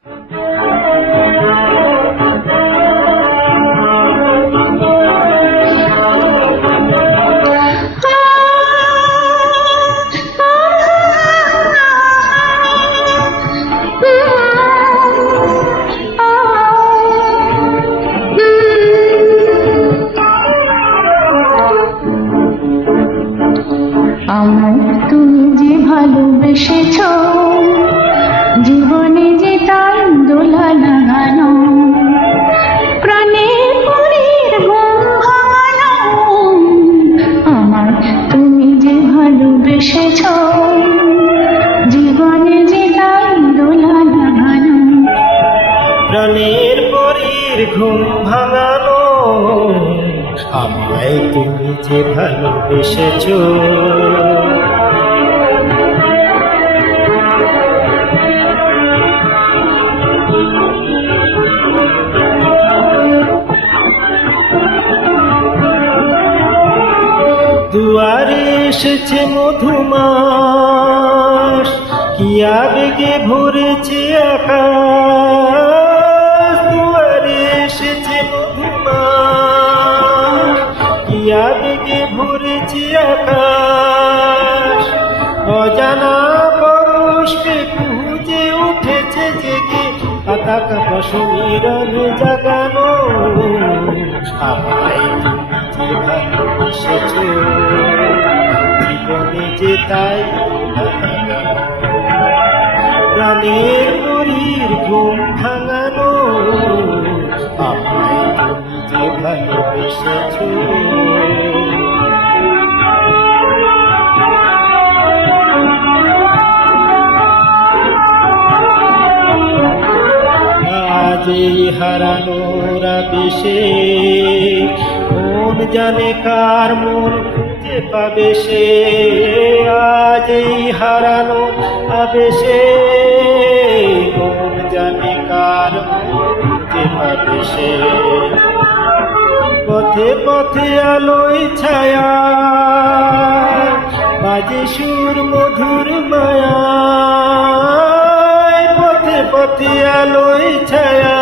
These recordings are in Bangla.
আমায় তুমি যে ভালোবেসেছ, জীবনে যে তার দোলা লাগানো, প্রাণের পরীর ঘুম ভাঙানো। আমায় তুমি যে ভালোবেসেছ, জীবনে যে তার দোলা লাগানো, প্রাণের পরীর ঘুম ভাঙানো। আমায় তুমি যে ভালোবেসেছ, দুয়ারে এসেছে মধুমাস, কি আবেগে ভরেছে আকাশ। দুয়ারে এসেছে মধুমাস, কি আবেগে ভরেছে আকাশ। অজানা পরশকে খুঁজে উঠেছে জেগে, পাতা কাপা সমীরণ জাগানো। আমায় তুমি যে ভালোবেসেছ, জীবনে যে তাই প্রাণের পরীর ঘুম ভাঙানো। আমায় তুমি যে ভালোবেসেছ। আজ এই হারানোর আবেশে মন জানে কার মন খুঁজে পাবে সে। আজ এই হারানোর আবেশে মন জানে কার মন খুঁজে পাবে সে। পথে পথে আলোয় ছায়া, বাজে সুর মধুর মায়া। পথে পথে আলোয় ছায়া,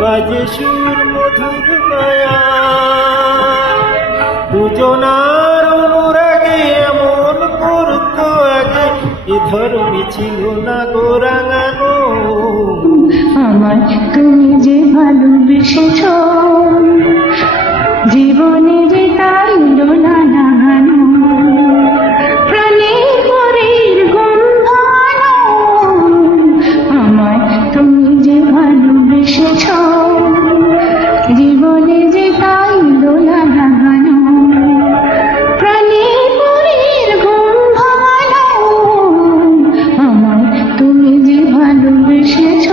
বাজে সুর মধুর মায়া। দুজনার অনুরাগে এমন করতো আগে, এ ধর্মী ছিল না গো রাঙানো। আমায় তুমি যে ভালোবেসেছ, জীবনে যে তাই দোলা লাগানো, প্রাণের পরীর ঘুম ভাঙানো। আমায় তুমি যে ভালোবেসেছ, জীবনে যে তাই দোলা লাগানো, প্রাণের পরীর ঘুম ভাঙানো। আমায় তুমি যে ভালোবেসেছ।